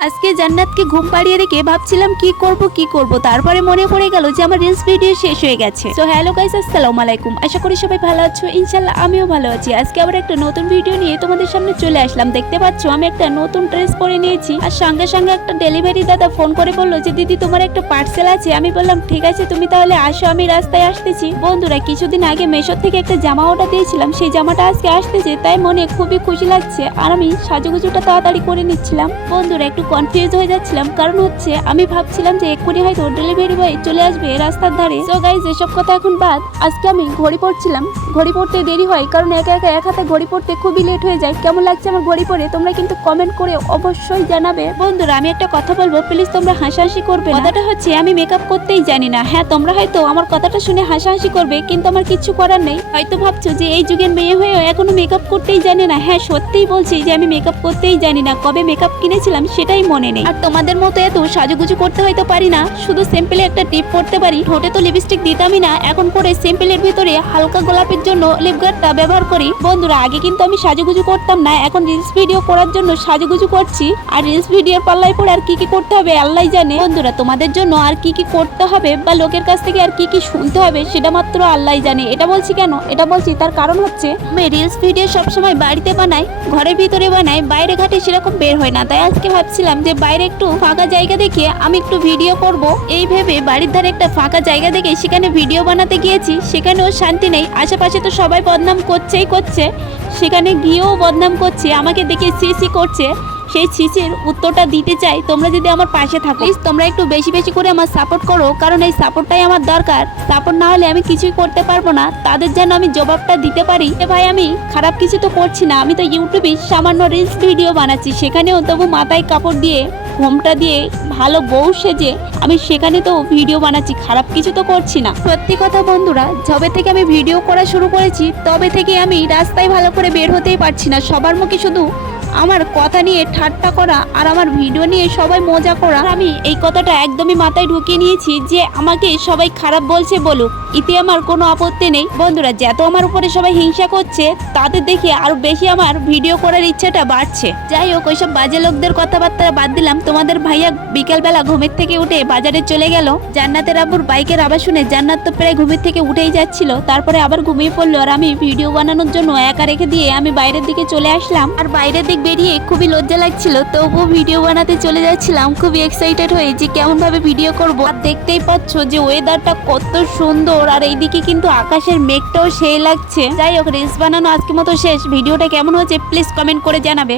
আজকে জান্নাতকে ঘুম পাড়িয়ে রেখে ভাবছিলাম কি করব তারপরে মনে পড়ে গেল যে আমার রিলস ভিডিও শেষ হয়ে গেছে। তো হ্যালো গাইস, আসসালামু আলাইকুম। আশা করি সবাই ভালো আছো, ইনশাআল্লাহ আমিও ভালো আছি। আজকে আবার একটা নতুন ভিডিও নিয়ে তোমাদের সামনে চলে আসলাম। দেখতে পাচ্ছ আমি একটা নতুন ড্রেস পরে নিয়েছি, আর সঙ্গে সঙ্গে একটা ডেলিভারি দাদা ফোন করে বললো যে দিদি তোমার একটা পার্সেল আছে। আমি বললাম ঠিক আছে তুমি তাহলে আসো, আমি রাস্তায় আসতেছি। বন্ধুরা কিছুদিন আগে মেশো থেকে একটা জামা অর্ডার দিয়েছিলাম, সেই জামাটা আজকে আসতেছে, তাই মনে খুবই খুশি লাগছে। আর আমি সাজুগুজুটা তাড়াতাড়ি করে নিচ্ছিলাম। বন্ধুরা একটু কনফিউজ হয়ে যাচ্ছিলাম, কারণ হচ্ছে আমি ভাবছিলাম যে এক্ষুনি হয়তো ডেলিভারি বয় চলে আসবে রাস্তার ধারে। সো গাইস এসব কথা এখন বাদ। আজকে আমি ঘড়ি পড়ছিলাম, ঘড়ি পড়তে দেরি হয় কারণ একা একা এক হাতে ঘড়ি পড়তে খুবই লেট হয়ে যায়। কেমন লাগছে আমার ঘড়ি পরে তোমরা কিন্তু কমেন্ট করে অবশ্যই জানাবে। বন্ধুরা আমি একটা কথা বলবো, প্লিজ তোমরা হাসাহাসি করবে। কথাটা হচ্ছে আমি মেকআপ করতেই জানি না। হ্যাঁ তোমরা হয়তো আমার কথাটা শুনে হাসাহাসি করবে, কিন্তু আমার কিচ্ছু করার নেই। হয়তো ভাবছো যে এই যুগের মেয়ে হয়েও এখনো মেকআপ করতেই জানে না। হ্যাঁ সত্যিই বলছি যে আমি মেকআপ করতেই জানি না। কবে মেকআপ কিনেছিলাম সেটাই মনে নেই। আর তোমাদের মতো এত সাজুগুজু করতে হয়তো পারি না, শুধু সিম্পলি একটা টিপ পড়তে পারি। ঠোঁটে তো লিপস্টিক দিতামই না, এখন করে সিম্পলের ভিতরে হালকা গোলাপের জন্য লিপ গার্ডটা ব্যবহার করি। বন্ধুরা আগে কিন্তু আমি সাজুগুজু করতাম না, এখন রিলস ভিডিও করার জন্য সাজুগুজু করছি। আর রিলস ভিডিওর পাল্লায় পড়ে আর কি কি করতে হবে আল্লাহ জানে। বন্ধুরা তোমাদের জন্য আর কি কি করতে হবে বা লোকের কাছ থেকে আর কি কি শুনতে হবে সেটা মাত্র আল্লাহ জানে। এটা বলছি কেন, এটা বলছি তার কারণ হচ্ছে আমি রিলস ভিডিও সবসময় বাড়িতে বানাই, ঘরের ভিতরে বানাই, বাইরে ঘাটে সেরকম বের হয় না। তাই আজকে ভাবছিলাম যে বাইরে একটু ফাঁকা জায়গা দেখে আমি একটু ভিডিও করব। এই ভেবে বাড়ির ধারে একটা ফাঁকা জায়গা দেখে সেখানে ভিডিও বানাতে গিয়েছি। সেখানেও শান্তি নেই, আশেপাশে তো সবাই বদনাম করছে, সেখানে গিয়েও বদনাম করছে, আমাকে দেখে সি করছে। সেই সিসির উত্তরটা দিতে চাই। তোমরা যদি আমার পাশে থাকো প্লিজ তোমরা একটু বেশি বেশি করে আমার সাপোর্ট করো, কারণ এই সাপোর্টটাই আমার দরকার। সাপোর্ট না হলে আমি কিছুই করতে পারবো না। তাদের যেন আমি জবাবটা দিতে পারি যে ভাই আমি খারাপ কিছু তো করছি না, আমি তো ইউটিউবে সামান্য রিলস ভিডিও বানাচ্ছি, সেখানেও তবু মাথায় কাপড় দিয়ে ঘোমটা দিয়ে ভালো বউ সেজে আমি সেখানে তো ভিডিও বানাচ্ছি, খারাপ কিছু তো করছি না। সত্যি কথা বন্ধুরা, যবে থেকে আমি ভিডিও করা শুরু করেছি তবে থেকে আমি রাস্তায় ভালো করে বের হতেই পারছি না। সবার মুখে শুধু আমার কথা নিয়ে ঠাট্টা করা আর আমার ভিডিও নিয়ে সবাই মজা করা। আমি এই কথাটা একদমই মাথায় ঢুকিয়ে নিয়েছি যে আমাকে সবাই খারাপ বলছে বলুক, এতে আমার কোনো আপত্তি নেই। বন্ধুরা যত আমার উপরে সবাই হিংসা করছে তাদের দেখে আরো বেশি আমার ভিডিও করার ইচ্ছাটা বাড়ছে। যাই হোক ওইসব বাজে লোকদের কথাবার্তা বাদ দিলাম। তোমাদের ভাইয়া বিকালবেলা ঘুমের থেকে উঠে বাজারে চলে গেল। জান্নাতের আব্বুর বাইকের আওয়াজ শুনে জান্নাত তো প্রায় ঘুমের থেকে উঠেই যাচ্ছিল, তারপরে আবার ঘুমিয়ে পড়লো। আর আমি ভিডিও বানানোর জন্য একা রেখে দিয়ে আমি বাইরের দিকে চলে আসলাম। আর বাইরের দিক বেরিয়ে খুবই লজ্জা লাগছিল, তবুও ভিডিও বানাতে চলে যাচ্ছিলাম খুবই এক্সাইটেড হয়ে যে কেমন ভাবে ভিডিও করব। আর দেখতেই পাচ্ছ যে ওয়েদারটা কত সুন্দর, আর এইদিকে কিন্তু আকাশের মেঘটাও সেই লাগছে। যাই হোক রিলস বানানো আজকের মতো শেষ। ভিডিওটা কেমন হয়েছে প্লিজ কমেন্ট করে জানাবে।